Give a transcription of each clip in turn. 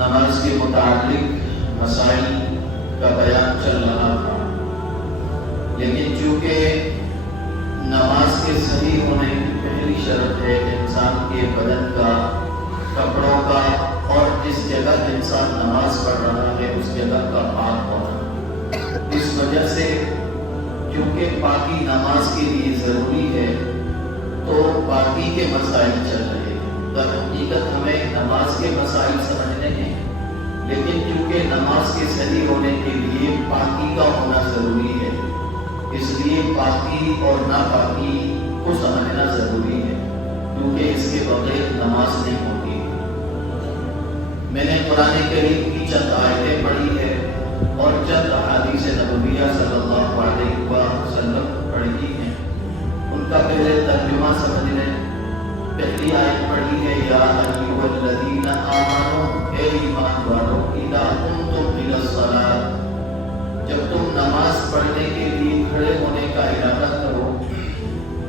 نماز کے متعلق مسائل کا بیان چل رہا تھا، لیکن چونکہ نماز کے صحیح ہونے کی پہلی شرط ہے انسان کے بدن کا، کپڑوں کا اور جس جگہ انسان نماز پڑھ رہا ہے اس جگہ کا پاک ہونا۔ اس وجہ سے کیونکہ پاکی نماز کے لیے ضروری ہے تو پاکی کے مسائل چل رہے ہیں۔ در حقیقت ہمیں نماز کے مسائل سمجھنے ہیں، لیکن کیونکہ نماز کے صحیح ہونے کے لیے پاکی کا ہونا ضروری ہے، اس لیے پاکی اور ناپاکی کو سمجھنا ضروری ہے، کیونکہ اس کے بغیر نماز نہیں ہوتی۔ میں نے قرآن کریم کی چند آیتیں پڑھی ہے اور چند احادیث نبویہ صلی اللہ علیہ وسلم پڑھی ہیں، ان کا پہلے ترجمہ سمجھ لیں۔ پہلی آیت پڑھی ہے یا ایھا الذین آمنوا، اے ایمان والو، اذا قمتم الی الصلاۃ، جب تم نماز پڑھنے کے لیے کھڑے ہونے کا ارادہ کرو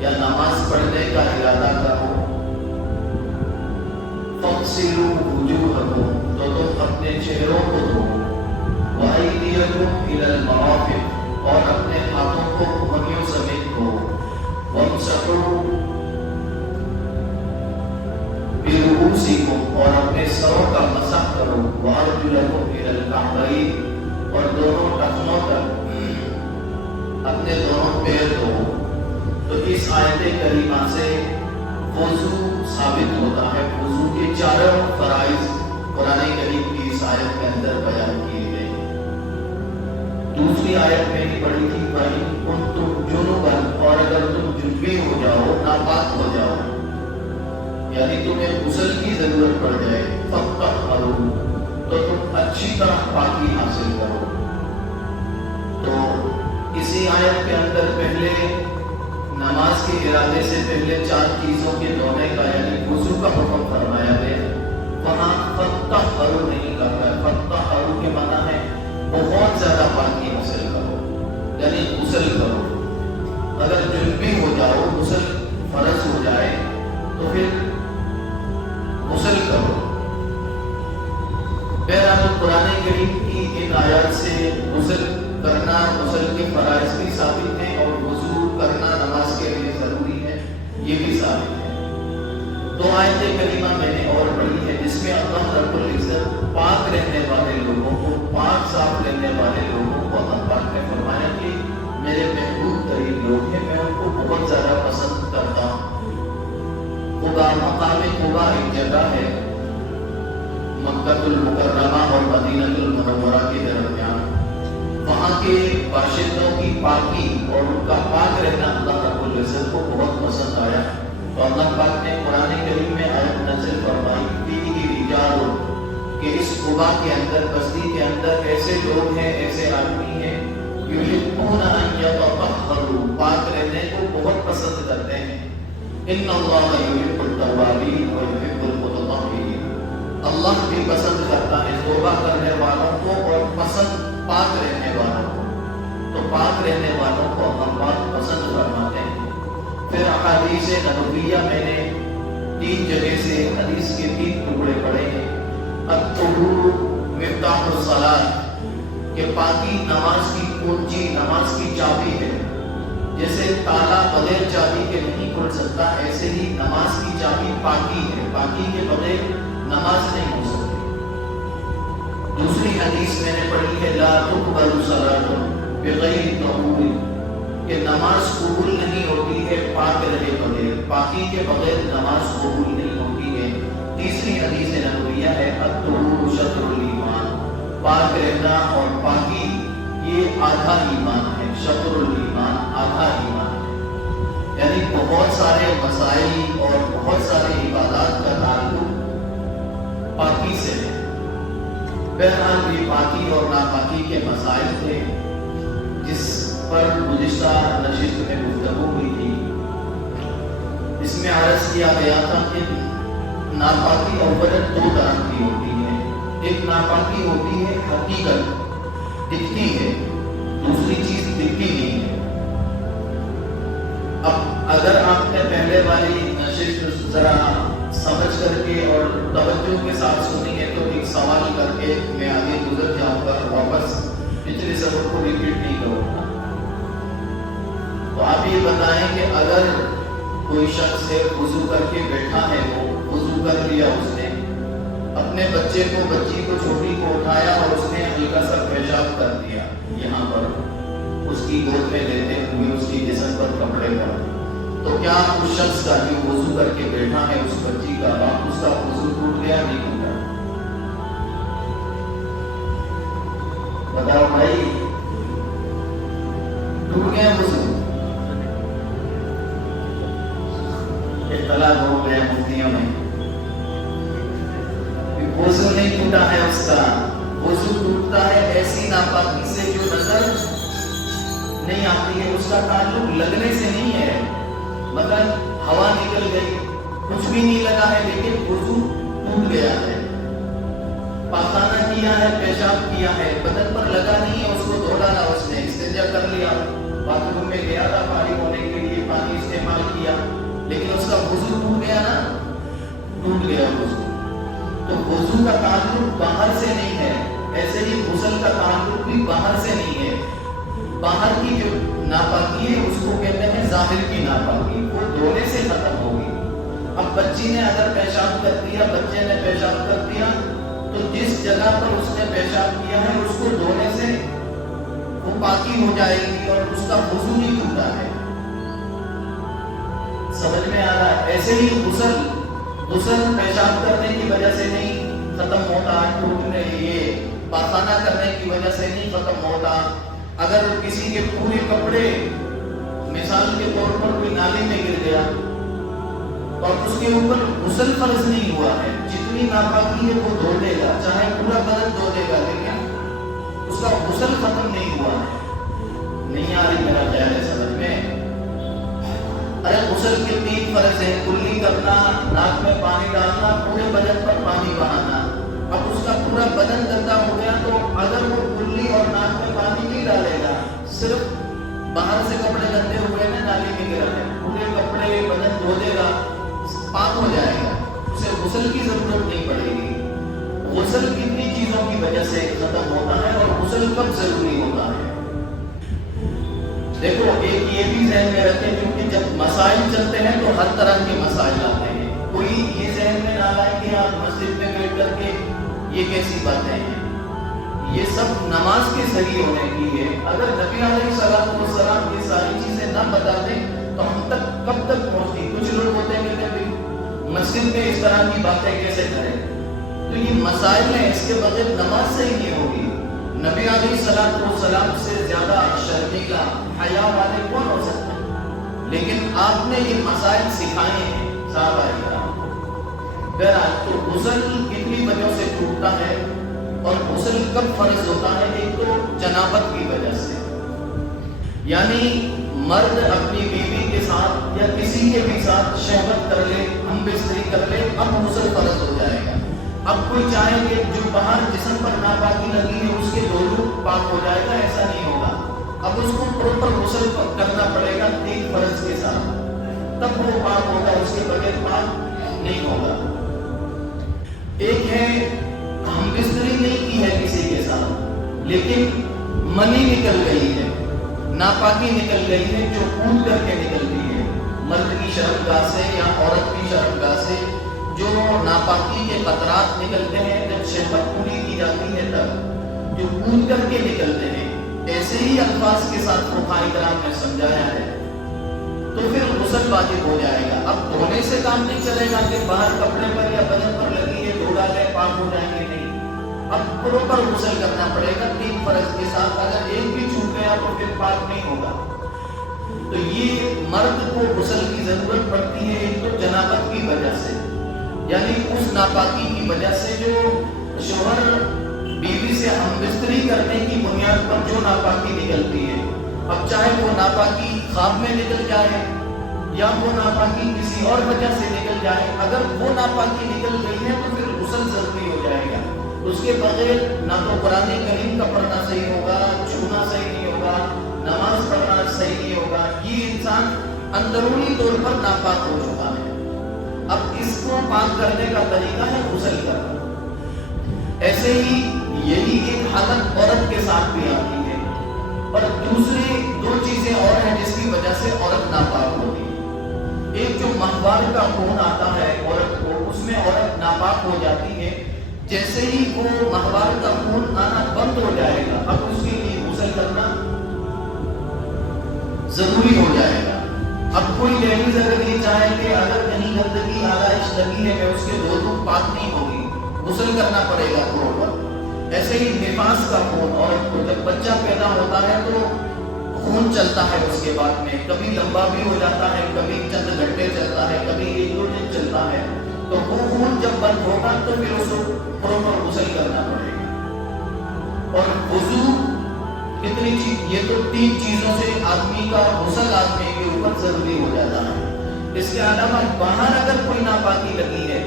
یا نماز پڑھنے کا ارادہ کرو، فاغسلوا وجوہکم، تو تم اپنے چہروں کو دھو، وایدیکم الی المرافق، اور اپنے ہاتھوں کو انگلیوں سمیت دھو، وامسحوا برؤوسکم، اور اپنے سروں کا مسح کرو، وارجلکم الی الکعبین، اور دونوں ٹخنوں تک اپنے دونوں پیر دھو۔ تو اس آیت کریمہ سے وضو ثابت ہوتا ہے۔ وضو کے چاروں فرائض قرآن کریم کی اس آیت کے اندر بیان کیے گئے۔ دوسری آیت میں نے پڑھی تھی وَإِن كُنتُمْ جُنُبًا، اور اگر تم جنبی ہو جاؤ، ناپاک ہو جاؤ، یعنی تمہیں غسل کی ضرورت پڑ جائے، فَطَہَّرُوا، تو تم اچھی طرح پاکی حاصل کرو۔ تو اسی آیت کے اندر پہلے نماز کے ارادے سے پہلے 4 چیزوں کے دھونے کا یعنی وضو کا حکم فرمایا گیا، وہاں فَطَہَّرُوا نہیں کہا ہے۔ فَطَہَّرُوا کے معنی ہے بہت زیادہ پاکی حاصل کرو، یعنی غسل کرو۔ اگر جنبی ہو جاؤ، غسل فرض ہو جائے تو پھر غسل کرو۔ بہرحال قرآن کریم کی ان آیات سے غسل کرنا، غسل کے فرائض بھی ثابت ہیں اور وضو کرنا نماز کے لیے ضروری ہے، یہ بھی ثابت ہے۔ تو آیت کریمہ میں نے اور پڑھی ہے جس میں اللہ رب العزت پاک رہنے والے لوگوں کو، پاک صاف رہنے والے لوگوں کو اللہ پاک نے فرمایا کہ میرے محبوب ترین لوگ ہیں، میں ان کو بہت زیادہ پسند کرتا ہوں۔ قبا، مقام قبا ایک جگہ ہے مکہ المکرمہ اور مدینہ المنورہ کے درمیان، وہاں کے باشندوں کی پاکی اور ان کا پاک رہنا اللہ رب العزت کو بہت پسند آیا۔ تو اللہ پاک نے قرآن کریم میں آیت نازل فرمائی فیہ رجال، کہ اس قبا کے اندر، بستی کے اندر ایسے لوگ ہیں، ایسے آدمی ہیں، یحبون ان یتطہروا، پاک رہنے کو بہت پسند کرتے ہیں۔ ان اللہ یحب التوابین ویحب المتطہرین، اللہ بھی پسند کرتا ہے توبہ کرنے والوں کو اور پسند پاک رہنے والوں کو۔ تو پاک رہنے والوں کو اللہ پاک پسند فرماتے ہیں۔ پھر احادیث نبویہ میں نے 3 جگہ سے حدیث کے 3 ٹکڑے پڑھے ہیں۔ الطہور مفتاح الصلاۃ، کہ پاکی نماز کی کنجی، نماز کی چابی ہے۔ جیسے تالا بغیر چابی کے نہیں کھل سکتا، ایسے ہی نماز کی چابی پاکی ہے، پاکی کے بغیر نماز نہیں ہو سکتی۔ دوسری حدیث میں نے پڑھی ہے لا تقبل صلاۃ بغیر طہور، کہ نماز قبول نہیں ہوتی ہے پاک رہے بغیر، پاکی کے بغیر نماز قبول نہیں ہوتی ہے۔ تیسری حدیث نبویہ ہے الطہور شطر الایمان، پاک رہنا اور پاکی یہ آدھا ایمان ہے، شطر الایمان آدھا ایمان ہے، یعنی بہت سارے مسائل اور بہت سارے عبادات کا تعلق پاکی سے ہے۔ بہرحال یہ پاکی اور ناپاکی کے مسائل تھے جس پر گزشتہ نشست میں گفتگو ہوئی تھی۔ اس میں عرض کیا گیا تھا کہ ناپاکی اولاً 2 طرح کی ہوتی ہے۔ ایک ناپاکی ہوتی ہے حقیقت، دکھتی ہے، دوسری چیز دکھتی نہیں ہے۔ اب اگر آپ نے پہلے والی نشست ذرا سمجھ کر کے اور توجہ کے ساتھ سنی ہے تو ایک سوال کر یہ بتائیں کہ اگر کوئی شخص ہے وضو کر کے بیٹھا ہے، وہ وضو کر لیا، اس نے اپنے بچے کو، بچی کو، چھوٹی کو اٹھایا اور اس نے ہلکا سا پیشاب کر دیا یہاں پر اس کی گود میں لیتے ہوئے، اس کی جسم پر کپڑے پر، تو کیا اس شخص کا جو وضو کر کے بیٹھا ہے، اس بچی کا باپ، اس کا وضو ٹوٹ گیا نہیں ٹوٹا؟ بتاؤ بھائی، ٹوٹ گیا وضو؟ اختلاف ہو گیا مفتیوں میں، وضو نہیں ٹوٹا ہے اس کا، وضو ٹوٹتا ہے ایسی ناپاکی سے جو نظر نہیں آتی ہے، اس کا تعلق لگنے سے نہیں ہے، مطلب ہوا نکل گئی، کچھ بھی نہیں لگا ہے لیکن وضو ٹوٹ گیا ہے، پاخانہ کیا ہے، پیشاب کیا ہے، بدن پر لگا نہیں ہے، اس کو دھو ڈالا، اس نے استنجا کر لیا، باتھ روم میں گیا تھا فارغ ہونے کے لیے، پانی استعمال کیا، لیکن اس کا وضو ٹوٹ گیا نا، ٹوٹ گیا وضو۔ تو وضو کا تعلق باہر سے نہیں ہے، ایسے ہی غسل کا تعلق بھی باہر سے نہیں ہے، باہر کی جو ناپاکی ہے اس کو کہتے ہیں ظاہر کی ناپاکی، وہ دھونے سے ختم ہوگی۔ اب بچی نے اگر پیشاب کر دیا، بچے نے پیشاب کر دیا، تو جس جگہ پر اس نے پیشاب کیا ہے اس کو دھونے سے وہ پاکی ہو جائے گی اور اس کا وضو نہیں ٹوٹا ہے۔ سمجھ میں آ رہا ہے؟ ایسے ہی غسل پیشاب کرنے کی وجہ سے نہیں ختم ہوتا، ٹوٹنے یہ پاخانہ کرنے کی وجہ سے نہیں ختم ہوتا۔ اگر کسی کے پورے کپڑے مثال کے طور پر کوئی نالی میں گر گیا اور اس کے اوپر غسل فرض نہیں ہوا ہے، جتنی ناپاکی ہے وہ دھو دے گا، چاہے پورا بدن دھو دے گا، لیکن اس کا غسل ختم نہیں ہوا ہے۔ نہیں آ رہی میرا خیال ہے سمجھ میں؟ ارے غسل کے 3 فرض ہیں، کلی کرنا، ناک میں پانی ڈالنا، پورے بدن پر پانی بہانا۔ اب اس کا پورا بدن گندا ہو گیا تو اگر وہ کلی اور ناک میں پانی نہیں ڈالے گا، صرف باہر سے کپڑے گندے ہوئے نا، نالی میں گرا ہے، پورے کپڑے بدن دھو دے گا، پاک ہو جائے گا، اسے غسل کی ضرورت نہیں پڑے گی۔ غسل کتنی چیزوں کی وجہ سے ختم ہوتا ہے اور غسل کب ضروری ہوتا ہے؟ دیکھو ایک یہ بھی ذہن میں رکھیں، کیونکہ جب مسائل چلتے ہیں تو ہر طرح کے مسائل آتے ہیں، کوئی یہ ذہن میں نہ لائے کہ آپ مسجد میں بیٹھ کر کے یہ کیسی باتیں ہیں، یہ سب نماز کے ذریعے ہونے کی ہے۔ اگر نبی علیہ السلام یہ ساری چیزیں نہ بتاتے تو ہم تک کب تک پہنچتی؟ کچھ لوگ ہوتے ہیں کہ مسجد میں اس طرح کی باتیں کیسے کریں؟ تو یہ مسائل ہیں، اس کے بغیر نماز صحیح نہیں ہوگی۔ نبی علیہ السلام سے زیادہ شرمیلا، حیا والے کون ہو سکتے ہیں؟ لیکن آپ نے یہ مسائل سکھائے ہیں صحابہ کرام۔ بہرحال تو غسل کتنی وجہ سے ٹوٹتا ہے اور غسل کب فرض ہوتا ہے؟ ایک تو جنابت کی وجہ سے، یعنی مرد اپنی بیوی کے ساتھ یا کسی کے بھی ساتھ شہوت کر لے، ہم بستری کر لے، اب غسل فرض ہو جائے گا۔ اب کوئی چاہے کہ جو باہر جسم پر ناپاکی لگی ہے اس کے دونوں پاک ہو جائے گا، ایسا نہیں ہوگا۔ اب اس کو پراپر غسل کرنا پڑے گا 3 فرض کے ساتھ، تب وہ پاک ہوگا، اس کے بغیر پاک نہیں ہوگا۔ ایک ہے ہم بستری نہیں کی ہے کسی کے ساتھ، لیکن منی نکل گئی ہے، ناپاکی نکل گئی ہے جو کود کر کے نکلتی ہے، مرد کی شرمگاہ سے یا عورت کی شرمگاہ سے جو ناپاکی کے قطرات نکلتے ہیں، جب شہوت پوری کی جاتی ہے تب جو کود کر کے نکلتے ہیں، ایسے ہی الفاظ کے ساتھ فقہاء کرام نے سمجھایا ہے، تو پھر غسل واجب ہو جائے گا۔ اب دھونے سے کام نہیں چلے گا کہ باہر کپڑے پر یا بدن پر لگی ہے دھو ڈالے پاک ہو جائیں گے، نہیں، اب پراپر غسل کرنا پڑے گا 3 فرض کے ساتھ۔ اگر ایک بھی چھوٹ گیا تو پھر پاک نہیں ہوگا۔ تو یہ مرد کو غسل کی ضرورت پڑتی ہے ایک تو جنابت کی وجہ سے، یعنی اس ناپاکی کی وجہ سے جو شوہر بیوی سے ہم بستری کرنے کی بنیاد پر جو ناپاکی نکلتی ہے، اب چاہے وہ ناپاکی خواب میں نکل جائے یا وہ ناپاکی کسی اور وجہ سے نکل جائے، اگر وہ ناپاکی نکل گئی ہے تو پھر غسل ضروری ہو جائے گا۔ اس کے بغیر نہ تو قرآن کریم کا پڑھنا صحیح ہوگا، چھونا صحیح نہیں ہوگا، نماز پڑھنا صحیح نہیں ہوگا، یہ انسان اندرونی طور پر ناپاک ہو چکا ہے۔ اب اس کو پاک کرنے کا طریقہ ہے غسل کرنا۔ ایسے ہی یہی ایک حالت عورت کے ساتھ بھی آتی ہے، اور دوسری 2 چیزیں اور ہیں جس کی وجہ سے عورت ناپاک ہوتی ہے۔ ایک جو مہوار کا خون آتا ہے عورت کو، اس میں عورت ناپاک ہو جاتی ہے۔ جیسے ہی وہ مہوار کا خون آنا بند ہو جائے گا، اب اس کے لیے غسل کرنا ضروری ہو جائے گا۔ اب کوئی لیڈیز اگر یہ چاہے کہ اگر کہیں گندگی آلائش لگی ہے میں اس کے دھو پاک نہیں ہوگی، غسل کرنا پڑے گا پراپر۔ ایسے ہی نفاس کا خون عورت کو جب بچہ پیدا ہوتا ہے تو خون چلتا ہے اس کے بعد میں، کبھی لمبا بھی ہو جاتا ہے، کبھی چند گھنٹے چلتا ہے، کبھی 1-2 دن چلتا ہے، تو وہ خون جب بند ہوگا تو پھر اس کو پراپر غسل کرنا پڑے گا۔ اور وضو کتنی چیز، یہ تو 3 چیزوں سے آدمی کا غسل آدمی کے اوپر ضروری ہو جاتا ہے۔ اس کے علاوہ باہر اگر کوئی ناپاکی لگی ہے،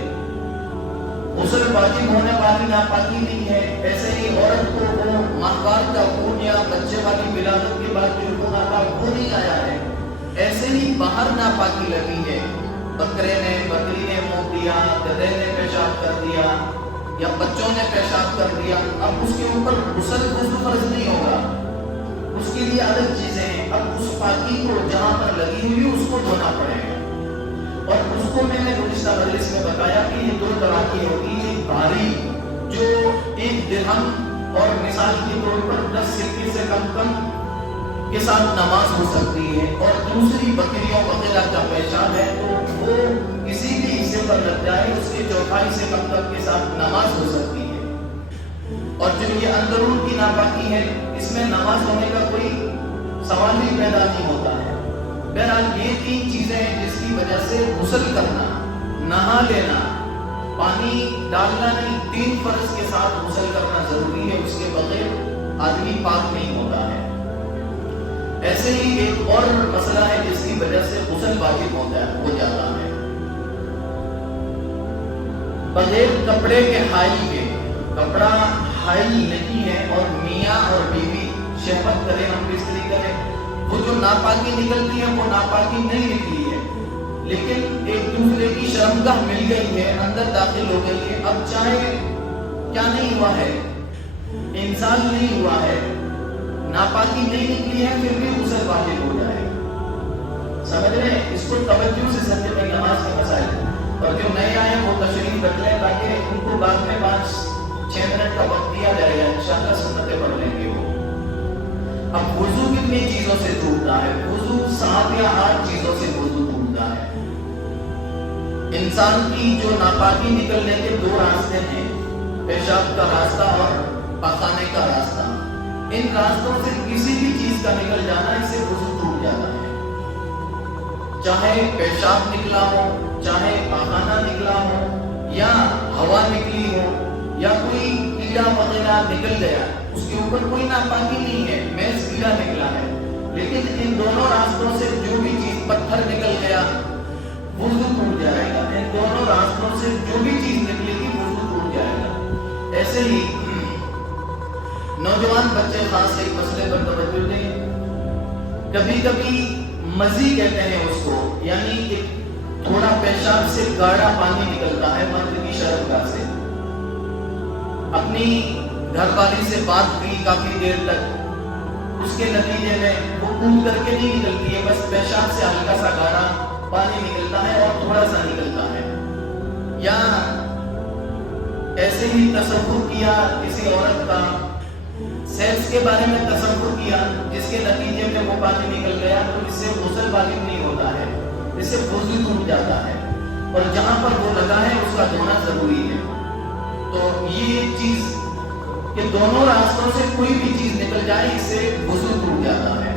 غسل واجب ہونے والی ناپاکی نہیں ہے۔ ایسے ہی عورت کو وہ مہوار کا خون یا بچے والی ولادت کے بعد جو خون آتا ہے وہ نہیں آیا ہے، ایسے ہی باہر ناپاکی لگی ہے، بکری نے منہ دیا، گدھے نے پیشاب کر دیا یا بچوں نے پیشاب کر دیا، اب اس کے اوپر غسل فرض نہیں ہوگا، اس کے لیے الگ چیزیں ہیں۔ اب اس پاکی کو جہاں پر لگی ہوئی اس کو دھونا پڑے گا۔ اور اس کو میں نے گزشتہ مجلس میں بتایا کہ یہ 2 طرح کی ہوتی ہے، ایک بھاری جو 1 درہم اور مثال کے طور پر 10 سکے سے کم کے ساتھ نماز ہو سکتی ہے، اور دوسری بکریوں وغیرہ کا پیشاب ہے تو وہ کسی بھی حصے پر لگ جائے اس کے 1/4 سے کم تک کے ساتھ نماز ہو سکتی ہے۔ اور جو یہ اندرون کی ناپاکی ہے اس میں نماز ہونے کا کوئی سوال ہی پیدا نہیں ہوتا ہے۔ بہرحال یہ 3 چیزیں ہیں جس کی وجہ سے غسل کرنا، نہا لینا، پانی ڈالنا نہیں، 3 فرض کے ساتھ غسل کرنا ضروری ہے، اس کے بغیر آدمی پاک نہیں ہوتا ہے۔ ایسے ہی ایک اور مسئلہ ہے جس کی وجہ سے غسل واجب ہو جاتا ہے، بغیر کپڑے کے حائل کے، کپڑا حائل نہیں ہے اور میاں اور بیوی شہوت کریں، ہم استری کریں، وہ جو ناپاکی نکلتی ہے وہ ناپاکی نہیں نکلی ہے، لیکن ایک دوسرے کی شرمگاہ مل گئی ہے، اندر داخل ہو گئی ہے۔ اب چاہے کیا نہیں ہوا ہے، انسان نہیں ہوا ہے، ناپاکی نہیں نکلی ہے، پھر بھی غسل واجب ہو جائے، سمجھ رہے ہیں؟ اس کو توجہ سے سمجھے بھائی، نماز کے مسائل، اور جو نئے آئے وہ تشریف رکھ لیں تاکہ ان کو بعد میں 5-6 منٹ کا وقت دیا جائے گا، انشاءاللہ سنتیں پڑھ لیں گے وہ۔ اب وضو کتنی چیزوں سے ٹوٹتا ہے؟ وضو 7 یا 8 چیزوں سے وضو ٹوٹتا ہے۔ انسان کی جو ناپاکی نکلنے کے 2 راستے ہیں، پیشاب کا راستہ اور پخانے کا راستہ۔ ان راستوں سے کسی بھی چیز کا نکل جانا اس سے وضو ٹوٹ جاتا ہے، چاہے پیشاب نکلا ہو، چاہے پخانہ نکلا ہو، یا ہوا نکلی ہو، یا کوئی کیڑا وغیرہ نکل گیا، اس کے اوپر کوئی ناپاکی نہیں ہے، محض کیڑا نکلا ہے، لیکن ان دونوں راستوں سے جو بھی چیز، پتھر نکل گیا وضو ٹوٹ جائے گا، ان دونوں راستوں سے جو بھی چیز نکلے گی وضو ٹوٹ جائے گا۔ ایسے ہی نوجوان بچے خاص ایک مسئلے پر توجہ دیں، کبھی کبھی مزی کہتے ہیں اس کو، یعنی ایک تھوڑا پیشاب سے گاڑھا پانی نکلتا ہے مرد کی شرمگاہ سے، اپنی گھر والی سے بات کی کافی دیر تک، اس کے نتیجے میں وہ کود کر کے نہیں نکلتی ہے، بس پیشاب سے ہلکا سا گاڑھا پانی نکلتا ہے اور تھوڑا سا نکلتا ہے، یا ایسے ہی تصور کیا کسی عورت کا، سیکس کے بارے میں تصور کیا جس کے نتیجے میں وہ پانی نکل گیا، تو اس سے غسل واجب نہیں ہوتا ہے، اس سے وضو ٹوٹ جاتا ہے، اور جہاں پر وہ لگا ہے اس کا دھونا ضروری ہے۔ تو یہ ایک چیز کہ دونوں راستوں سے کوئی بھی چیز نکل جائے اس سے وضو ٹوٹ جاتا ہے،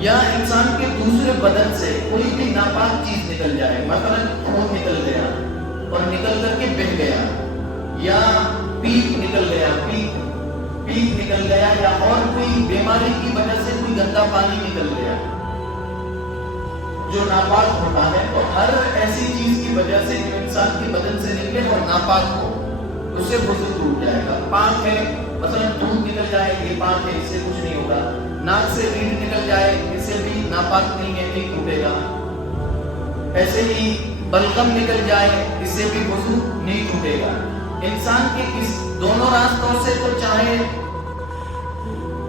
یا انسان کے دوسرے بدن سے کوئی بھی ناپاک چیز نکل جائے، مثلا خون نکل گیا اور نکل کر کے بہہ گیا، یا پیپ نکل گیا، پیپ نکل گیا، یا اور کوئی بیماری کی وجہ سے کوئی گندا پانی نکل گیا جو ناپاک ہوتا ہے، تو ہر ایسی چیز کی وجہ سے جو انسان کے بدن سے نکلے اور ناپاک ہو اس سے وضو ٹوٹ جائے گا۔ پاک ہے، مثلا دودھ نکل جائے، یہ پاک ہے، اس سے کچھ نہیں ہوگا، ناک سے ریڑھ نکل جائے، اس سے بھی ناپاک نہیں ہے، نہیں ٹوٹے گا، ایسے ہی بلغم نکل جائے، اس سے بھی وضو نہیں ٹوٹے گا۔ انسان کے اس دونوں راستوں سے تو چاہے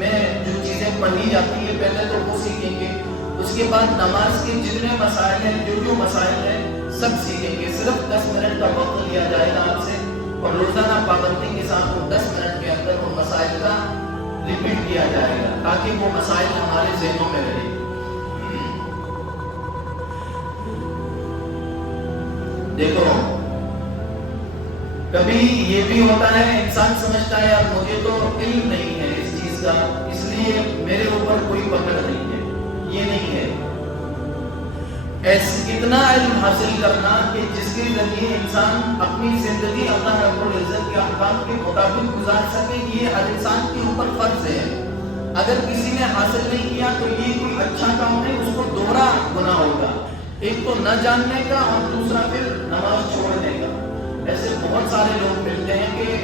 میں جو چیزیں پڑھی جاتی ہیں پہلے تو وہ سیکھیں گے، اس کے بعد نماز کے جتنے مسائل ہیں، جو مسائل ہیں سب سیکھیں گے۔ صرف 10 منٹ کا وقت لیا جائے گا آپ سے، اور روزانہ پابندی کے ساتھ وہ 10 منٹ کے اندر وہ مسائل کا ریپیٹ کیا جائے گا تاکہ وہ مسائل ہمارے ذہنوں میں رہے۔ دیکھو کبھی یہ بھی ہوتا ہے، انسان سمجھتا ہے یار مجھے تو علم نہیں ہے اس چیز کا، اس لیے میرے اوپر کوئی پکڑ نہیں ہے۔ یہ نہیں ہے، اتنا علم حاصل کرنا کہ جس کے ذریعے انسان اپنی زندگی اللہ رب العزت کے احکام کے مطابق گزار سکے، یہ ہر انسان کے اوپر فرض ہے۔ اگر کسی نے حاصل نہیں کیا تو یہ کوئی اچھا کام نہیں، اس کو دوہرا گناہ ہوگا، ایک تو نہ جاننے کا اور دوسرا پھر نماز چھوڑنے کا۔ ایسے بہت سارے لوگ ملتے ہیں کہ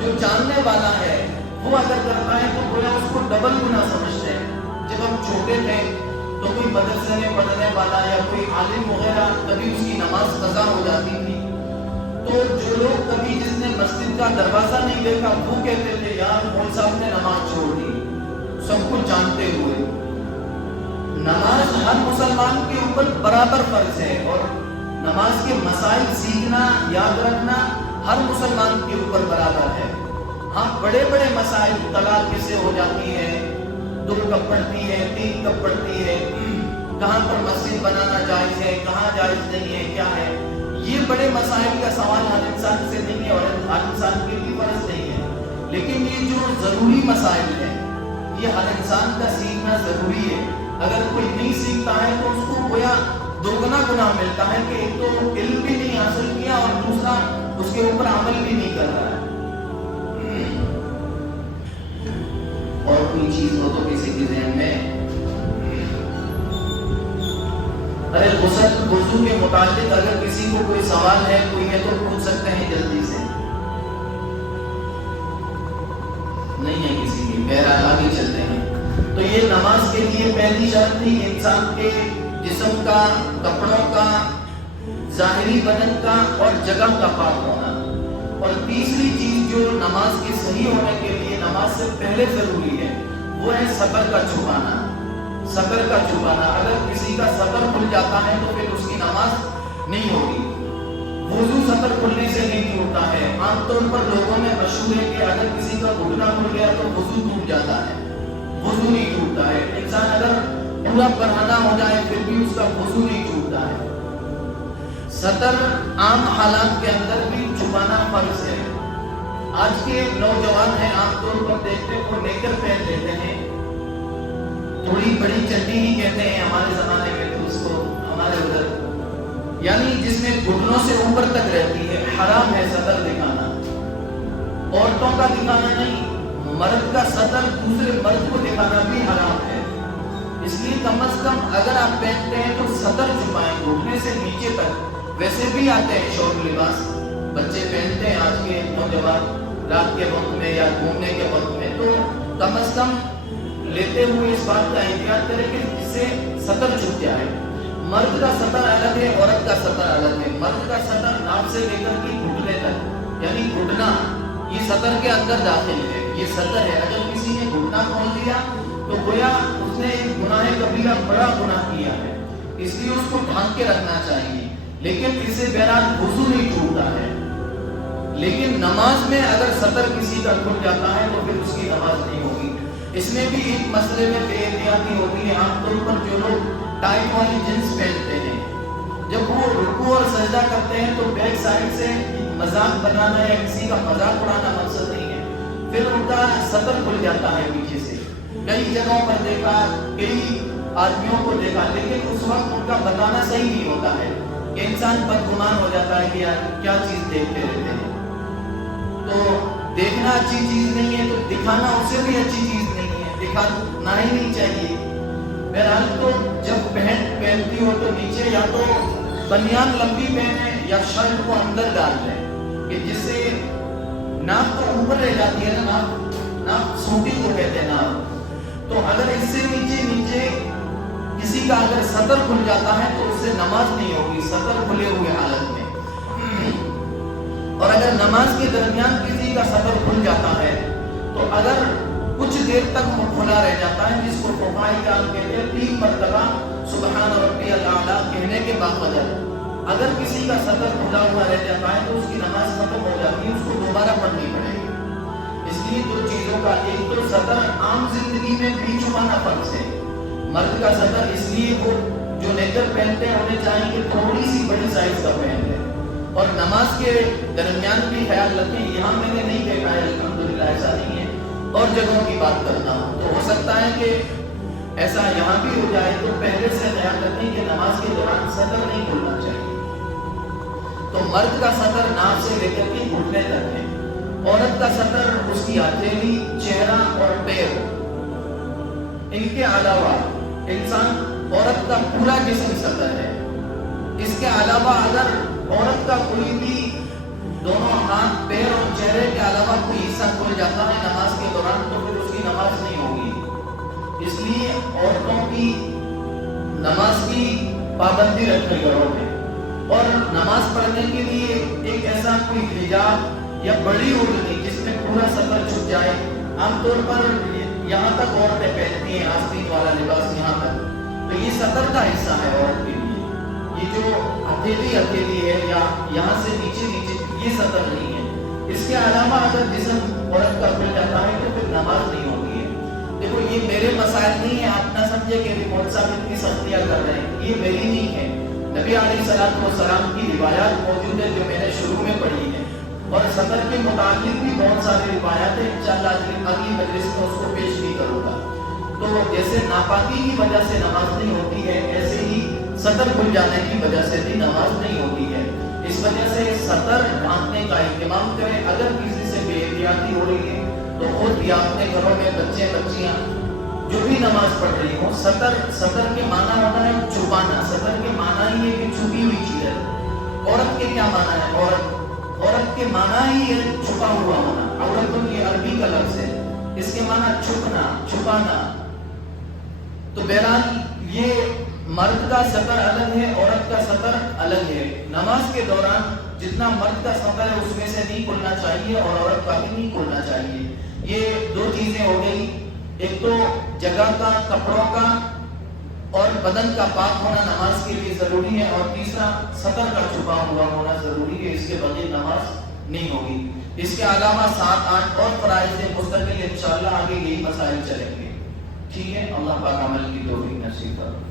جو جاننے والا ہے وہ اگر کرتا ہے تو گویا اس کو ڈبل گناہ سمجھتے ہیں۔ جب ہم چھوٹے تھے تو کوئی مدرسے میں پڑھنے والا یا کوئی عالم وغیرہ کبھی اس کی نماز قضا ہو جاتی تھی تو جو لوگ کبھی جس نے مسجد کا دروازہ نہیں دیکھا وہ کہتے تھے یار مول صاحب نے نماز چھوڑ دی، سب کچھ جانتے ہوئے۔ نماز ہر مسلمان کے اوپر برابر فرض ہے، اور نماز کے مسائل سیکھنا یاد رکھنا ہر مسلمان کے اوپر برابر ہے۔ ہاں بڑے بڑے مسائل، طلاق کیسے ہو جاتی ہے، 2 کب پڑھتی ہے، 3 کب پڑھتی ہے، کہاں پر مسجد بنانا جائز ہے، کہاں جائز نہیں ہے، کیا ہے، یہ بڑے مسائل کا سوال ہر انسان سے نہیں ہے اور ہر انسان کے لیے فرض نہیں ہے۔ لیکن یہ جو ضروری مسائل ہیں یہ ہر انسان کا سیکھنا ضروری ہے۔ اگر کوئی نہیں سیکھتا ہے تو اس کو گویا دوگنا گناہ ملتا ہے کہ ایک تو علم بھی نہیں حاصل کیا اور دوسرا اس کے اوپر عمل بھی نہیں کر رہا ہے۔ اور کوئی چیز ہو تو کسی کے ذہن میں، ارے غسل وضو کے متعلق اگر کسی کو کوئی سوال ہے کوئی ہے تو پوچھ سکتے ہیں جلدی سے، نہیں ہے کسی کی، بہرحال آگے چلتے ہیں۔ تو یہ نماز کے لیے پہلی شرط تھی انسان کے جسم کا، کپڑوں کا، ظاہری بدن کا اور جگہ کا پاک ہونا۔ اور تیسری چیز جو نماز کے صحیح ہونے کے لیے نماز سے پہلے ضروری ہے وہ ہے سطر کا چھپانا۔ سطر کا چھپانا، اگر کسی کا سطر کھل جاتا ہے تو پھر اس کی نماز نہیں ہوگی۔ وضو سطر کھلنے سے نہیں ٹوٹتا ہے، عام طور پر لوگوں میں مشہور ہے کہ اگر کسی کا گھٹنا کھل گیا تو وضو ٹوٹ جاتا ہے، وضو نہیں ٹوٹتا ہے۔ انسان اگر پورا برہنہ ہو جائے پھر بھی اس کا وضو نہیں ٹوٹتا ہے۔ سطر عام حالات کے اندر بھی چھپانا فرض ہے۔ آج کے نوجوان ہیں عام طور پر دیکھتے ہیں وہ نیکر پہن لیتے ہیں، تھوڑی بڑی چڈی ہی کہتے ہیں ہمارے زمانے میں تو اس کو، ہمارے ادھر، یعنی جس میں گھٹنوں سے اوپر تک رہتی ہے۔ حرام ہے سطر دکھانا، عورتوں کا دکھانا نہیں، مرد کا سطر دوسرے مرد کو دکھانا بھی حرام ہے۔ اس لیے کم از کم اگر آپ پہنتے ہیں تو سطر چھپائیں گھٹنے سے نیچے تک۔ ویسے بھی آتے ہیں شورٹ لباس، بچے پہنتے ہیں آج کے نوجوان رات کے وقت میں یا گھومنے کے وقت میں، تو کم از کم لیتے ہوئے اس بات کا احتیاط کریں کہ اس سے سطر چھپ جائے۔ مرد کا سطر الگ ہے، عورت کا سطر الگ ہے۔ مرد کا سطر ناف سے لے کر کے گھٹنے تک، یعنی گھٹنا یہ سطر کے اندر داخل ہے، یہ سطر ہے۔ اگر کسی نے گھٹنا کھول دیا تو گویا اس نے ایک گناہ کبیرہ بڑا گناہ کیا ہے، اس لیے اس کو ڈھانپ کے رکھنا چاہیے۔ لیکن اس سے بہرحال وضو نہیں ٹوٹتا ہے۔ لیکن نماز میں اگر سطر کسی کا کھل جاتا ہے تو پھر اس کی نماز نہیں ہوگی۔ اس میں بھی ایک مسئلے میں بے احتیاطی ہوتی ہے۔ عام طور پر جو لوگ ٹائٹ والی جینس پہنتے ہیں جب وہ رکوع اور سجدہ کرتے ہیں تو بیک سائڈ سے مذاق بنانا یا کسی کا مذاق اڑانا مقصد نہیں ہے، پھر ان کا سطر کھل جاتا ہے پیچھے سے۔ کئی جگہوں پر دیکھا، کئی آدمیوں کو دیکھا، لیکن اس وقت ان کا بتانا صحیح نہیں ہوتا ہے کہ انسان بدگمان ہو جاتا ہے کہ یار کیا چیز دیکھتے رہتے ہیں۔ تو دیکھنا اچھی چیز نہیں ہے تو دکھانا اس سے بھی اچھی چیز نہیں ہے، دکھانا ہی نہیں چاہیے۔ بہرحال تو جب پینٹ پہنتی ہو تو نیچے یا تو بنیان لمبی پہنے یا شرٹ کو اندر ڈال دیں کہ جس سے ناک تو اوپر رہ جاتی ہے نا، ناک سوٹی کو کہتے ہیں ناک، تو اگر اس سے نیچے کسی کا اگر سطر کھل جاتا ہے تو اس سے نماز نہیں ہوگی سطر کھلے ہوئے حالت میں۔ اور اگر نماز کے درمیان کسی کا سطر کھل جاتا ہے تو اگر کچھ دیر تک بھائی جان کہتے ہیں 3 مرتبہ سبحان ربی الاعلیٰ کہنے کے باوجود اگر کسی کا سطر کھلا ہوا رہ جاتا ہے تو اس کی نماز ختم ہو جاتی ہے، اس کو دوبارہ پڑھنی پڑے گی۔ اس لیے 2 چیزوں کا، ایک تو سطر عام زندگی میں بھی چھپانا فرض ہے۔ مرد کا سطر اس لیے وہ جو نیکر پہنتے ہیں انہیں چاہیے کہ تھوڑی سی بڑی سائز کا پہن لیں، اور نماز کے درمیان بھی خیال رکھیں۔ یہاں میں نے نہیں دیکھا ہے، الحمدللہ ایسا نہیں ہے، اور جگہوں کی بات کرتا ہوں تو ہو سکتا ہے کہ ایسا یہاں بھی ہو جائے، تو پہلے سے خیال رکھیں کہ نماز کے دوران سطر نہیں کھولنا چاہیے۔ تو مرد کا سطر ناف سے لے کر کے گھٹنے تک ہے، عورت کا سطر اس کی ہتھیلی، چہرہ اور پیر، ان کے علاوہ انسان عورت کا پورا جسم سطر ہے۔ اس کے علاوہ اگر عورت کا کوئی بھی دونوں ہاتھ، پیر اور چہرے کے علاوہ کوئی حصہ کھل جاتا ہے نماز کے دوران تو پھر اس کی نماز نہیں ہوگی۔ اس لیے عورتوں کی نماز کی پابندی رکھنے کرو ہے، اور نماز پڑھنے کے لیے ایک ایسا کوئی حجاب یا بڑی اوڑھنی جس میں پورا سطر چھپ جائے، عام طور پر یہاں تک عورتیں پہنتی ہیں، آستین والا لباس یہاں تک، تو یہ سطر کا حصہ ہے عورت کے لیے۔ یہ جو ہتھیلی ہے یا یہاں سے نیچے یہ سطر نہیں ہے۔ اس کے علاوہ اگر جسم عورت کا کھل جاتا ہے تو پھر نماز نہیں ہوتی ہے۔ دیکھو یہ میرے مسائل نہیں ہے، آپ نہ سمجھے کہ مولوی صاحب اتنی سختیاں کر رہے ہیں، یہ میری نہیں ہے۔ نبی علیہ السلام کی روایات موجود ہے جو میں نے شروع میں پڑھی ہے، اور سطر کے متعلق بھی بہت ساری روایات ہیں، انشاءاللہ اگلی مجلس میں اس کو پیش بھی کروں گا۔ تو جیسے ناپاکی کی وجہ سے نماز نہیں ہوتی ہے، ایسے ہی سطر کھل جانے کی وجہ سے بھی نماز نہیں ہوتی ہے۔ اس وجہ سے سطر ڈھانپنے کا اہتمام کریں۔ اگر کسی سے بے احتیاطی ہو رہی ہے تو خود یا اپنے گھروں میں بچے بچیاں جو بھی نماز پڑھ رہی ہوں، سطر کے معنی ہوتا ہے چھپانا۔ سطر کے معنی ہی ہے کہ چھپی ہوئی چیز ہے۔ عورت کے کیا معنی ہے؟ عورت کے معنی ہی ہے چھپا ہوا ہونا۔ عورتوں کی عربی کا لفظ ہے، اس کے معنی چھپنا، چھپانا۔ تو بہرحال یہ مرد کا سطر الگ ہے، عورت کا سطر الگ ہے۔ نماز کے دوران جتنا مرد کا سطر ہے اس میں سے نہیں کھلنا چاہیے، اور عورت کا بھی نہیں کھلنا چاہیے۔ یہ 2 چیزیں ہو گئی، ایک تو جگہ کا، کپڑوں کا اور بدن کا پاک ہونا نماز کے لیے ضروری ہے، اور تیسرا سطر کا چھپا ہوا ہونا ضروری ہے، اس کے بغیر نماز نہیں ہوگی۔ اس کے علاوہ 7-8 اور فرائض ہیں، مستقل انشاءاللہ آگے یہی مسائل چلیں گے۔ ٹھیک ہے، اللہ پاک عمل کی توفیق نصیب کرے۔